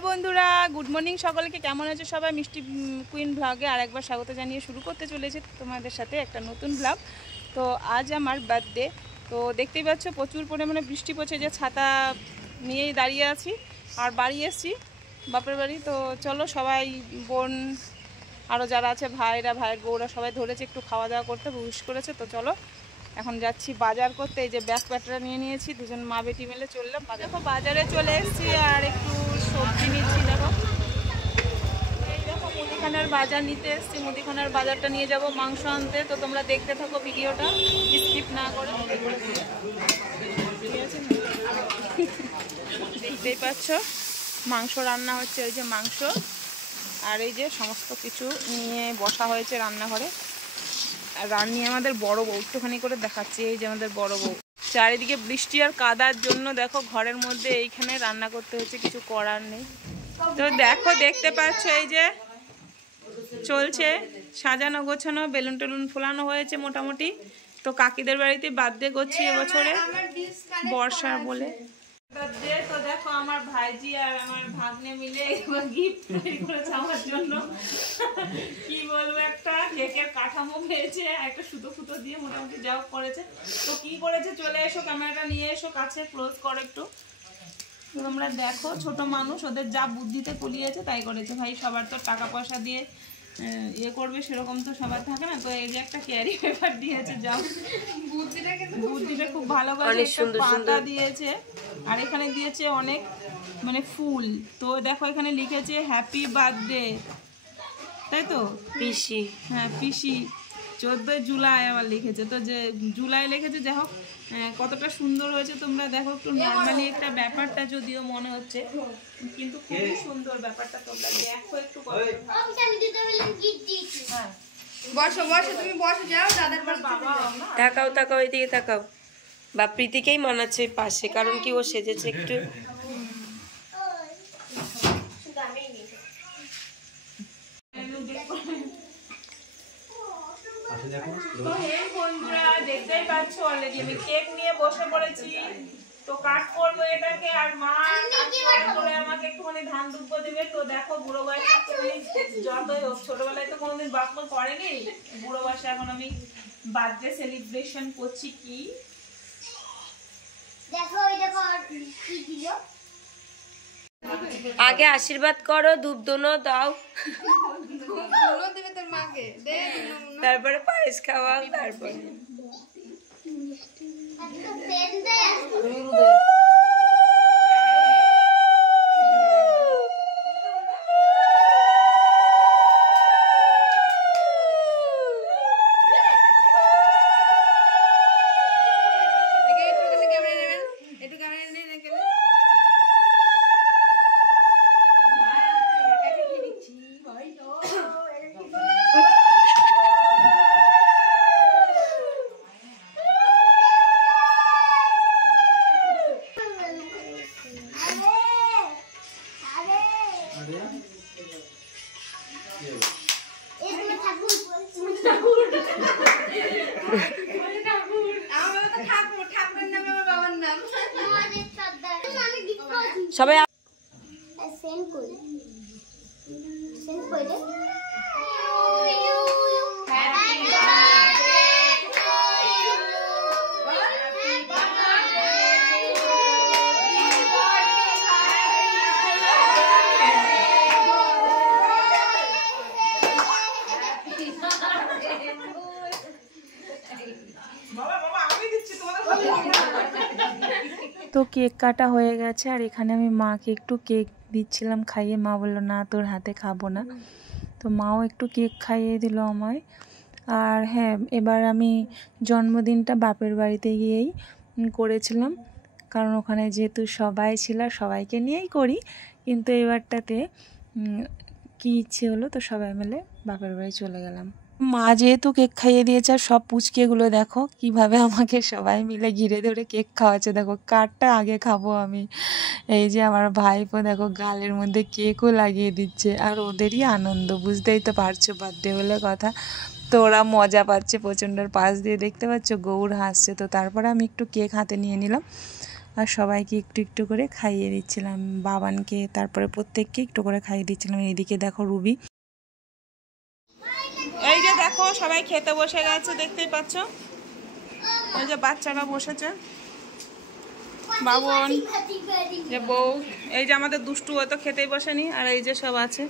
High बंधुरा good morning सकलके केमन आछो सबाई मिष्टि कुइन ब्लगे आरेकबार स्वागत जानिए शुरू करते चलेछि तोमादेर साथे एकटा नतून ब्लग। तो आज आमार बार्थडे, तो देखतेई पाচ্ছো प्रचुर परिमाणे बृष्टि पड़ছে जे छाता निয়েই दाड़िये आछि और बाड़ी एसेछि बापेर बाड़ी। तो चलो सबाई बोन आरो जारा आछे भाईरा भाईर बउरा सबाई धरेছে একটু খাওয়া দাওয়া করতে উইশ করেছে। তো চলো এখন যাচ্ছি বাজার করতে। এই যে ব্যাগ প্যাটরা নিয়ে নিয়েছি, দুজন মা বেটি মিলে চললাম। দেখো বাজারে চলে এসেছি আর একটু সবজি নিচ্ছি। দেখো এই দেখো মুদিখানার বাজার নিতে এসেছি, মুদিখানার বাজারটা নিয়ে যাব মাংস আনতে। তো তোমরা দেখতে থাকো ভিডিওটা স্কিপ না করে। ঠিক আছে, দেখতেই পাচ্ছ মাংস রান্না হচ্ছে। ওই যে মাংস আর এই যে সমস্ত কিছু নিয়ে বসা হয়েছে রান্নাঘরে। আর রান্নি আমাদের বড় বউ, একটুখানি করে দেখাচ্ছি। এই যে আমাদের বড় বউ, চারিদিকে বৃষ্টি আর কাদার জন্য দেখো ঘরের মধ্যে এইখানে রান্না করতে হচ্ছে, কিছু করার নেই। তো দেখো দেখতে পাচ্ছ এই যে চলছে সাজানো গোছানো, বেলুন টেলুন ফোলানো হয়েছে মোটামুটি। তো কাকিদের বাড়িতে বার্থডে করছি এবছরে বর্ষা বলে বার্থডে। তো দেখো আমার ভাইজি আর আমার ভাগ্নে মিলে গিফট তৈরি করেছে আমার জন্য। কি বলবো, একটা কেকের কাঠামো পেয়েছে, একটা সুতো ফুতো দিয়ে মোটামুটি যাও করেছে। তো কি করেছে, চলে এসো ক্যামেরাটা নিয়ে এসো কাছে, ক্লোজ করো একটু। তোমরা দেখো ছোট মানুষ, ওদের যা বুদ্ধিতে কুলিয়েছে তাই করেছে। ভাই সবার তো টাকা পয়সা দিয়ে ইয়ে করবে সেরকম তো সবার থাকে না। তো এই যে একটা ক্যারি পেপার দিয়েছে, যাও বুদ্ধিটা খুব ভালো করেছে। পাতা দিয়েছে আর এখানে দিয়েছে অনেক মানে ফুল। তো দেখো এখানে লিখেছে হ্যাপি বার্থডে, তাই তো পিসি। হ্যাঁ পিসি, 14 জুলাই আবার লিখেছে। তো যে জুলাই লিখেছে, যাই হোক কতটা সুন্দর হয়েছে তোমরা দেখো। একটু নর্মালি একটা ব্যাপারটা যদিও মনে হচ্ছে, কিন্তু খুবই সুন্দর ব্যাপারটা। তোমরা দেখো একটু। হ্যাঁ বসো বসো, তুমি বসো, যাও দাদার বাবা তাকাও তাকাও, এইদিকে তাকাও। বা প্রীতিকেই মানাচ্ছে পাশে, কারণ কি ও সেজেছে একটু। তো হে বন্ধুরা দেখতেই পাচ্ছ অলরেডি আমি কেক নিয়ে বসে পড়েছি। তো কাট করবো এটাকে, আর মা করে আমাকে একটুখানি ধান দুব্বো দিবে। তো দেখো বুড়ো বয়সে যতই হোক, ছোটবেলায় তো কোনোদিন বাপ মা করেনি, বুড়ো বয়সে এখন আমি বার্থডে সেলিব্রেশন করছি। কি দেখো দেখো কি দিলো, আগে আশীর্বাদ করো, ধূপ ধুনো দাও, দিবে তোর মাকে দে, তারপরে পায়েস খাওয়াও, তারপরে পেন দে। সবাই সেন্ড করি, সেন্ড করে তো কেক কাটা হয়ে গেছে আর এখানে আমি মাকে একটু কেক দিচ্ছিলাম খাইয়ে। মা বললো না তোর হাতে খাবো না, তো মাও একটু কেক খাইয়ে দিল আমায়। আর হ্যাঁ, এবার আমি জন্মদিনটা বাপের বাড়িতে গিয়েই করেছিলাম, কারণ ওখানে যেহেতু সবাই ছিল, সবাইকে নিয়েই করি। কিন্তু এবারটাতে কী ইচ্ছে হলো, তো সবাই মিলে বাপের বাড়ি চলে গেলাম। মা যেহেতু কেক খাইয়ে দিয়েছে, আর সব পুচকেগুলো দেখো কিভাবে আমাকে সবাই মিলে ঘিরে ধরে কেক খাওয়াচ্ছে। দেখো কারটা আগে খাবো আমি। এই যে আমার ভাইপো দেখো গালের মধ্যে কেকও লাগিয়ে দিচ্ছে, আর ওদেরই আনন্দ, বুঝতেই তো পারছো বার্থডে বলে কথা। তো ওরা মজা পাচ্ছে প্রচণ্ড। পাশ দিয়ে দেখতে পাচ্ছ গৌর হাসছে। তো তারপরে আমি একটু কেক হাতে নিয়ে নিলাম আর সবাইকে একটু একটু করে খাইয়ে দিচ্ছিলাম, বাবানকে, তারপরে প্রত্যেককে একটু করে খাইয়ে দিচ্ছিলাম। এইদিকে দেখো রুবি, এই যে দেখো সবাই খেতে বসে গেছে, দেখতেই পাচ্ছ। ওই যে বাচ্চারা বসেছে, বাবন, যে বউ, এই যে আমাদের দুষ্টু হয়তো খেতেই বসেনি, আর এই যে সব আছে।